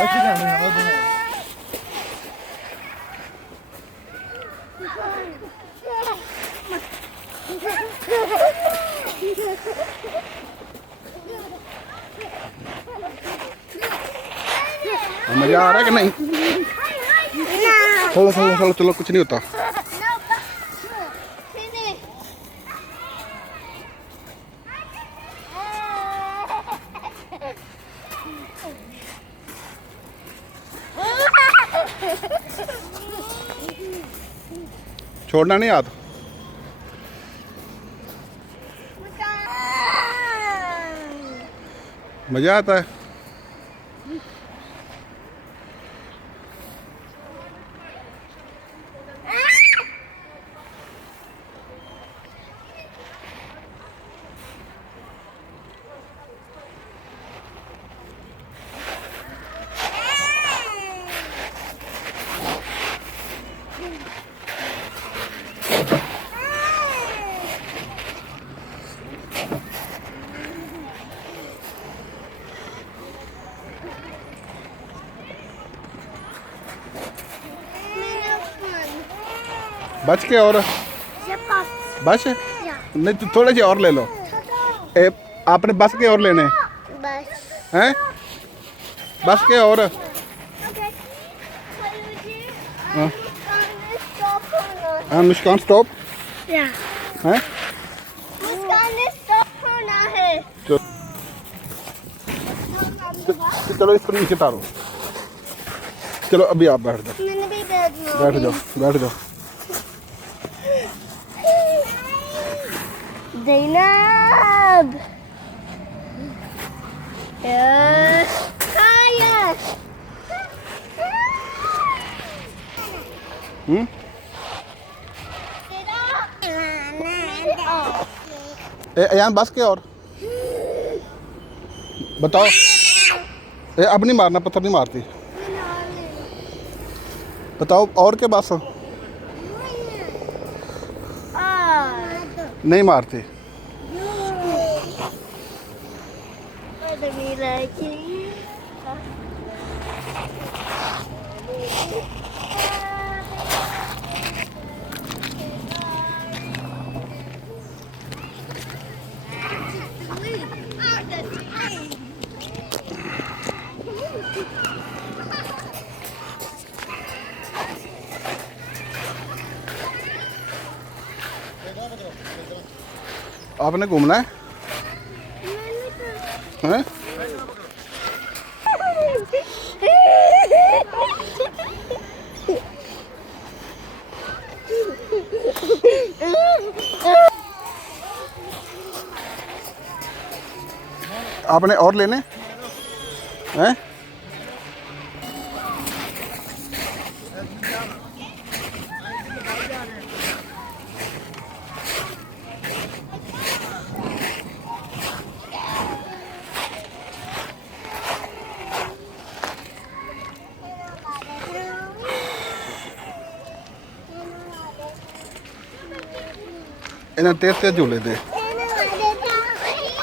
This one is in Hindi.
अच्छी जाने हैं वो दोनों। मजा आ रहा है कि नहीं? चलो चलो चलो चलो, कुछ नहीं होता। छोड़ना नहीं हाथ। मजा आता है। बच के और बस नहीं तो थोड़े से और ले लो। आपने बस के और लेने हैं? बस के और हाँ मुस्कान स्टॉप है। चलो इसको नीचे उतारो। चलो अभी आप बैठ जाओ, बैठ जाओ, बैठ जाओ। ज़ैनब यहाँ बस के और बताओ। अब नहीं मारना, पत्थर नहीं मारती। बताओ और के बस नहीं मारती। आपने घूमना है हैं? आपने और लेने हैं? इन्हें तेज तेज झूले दे।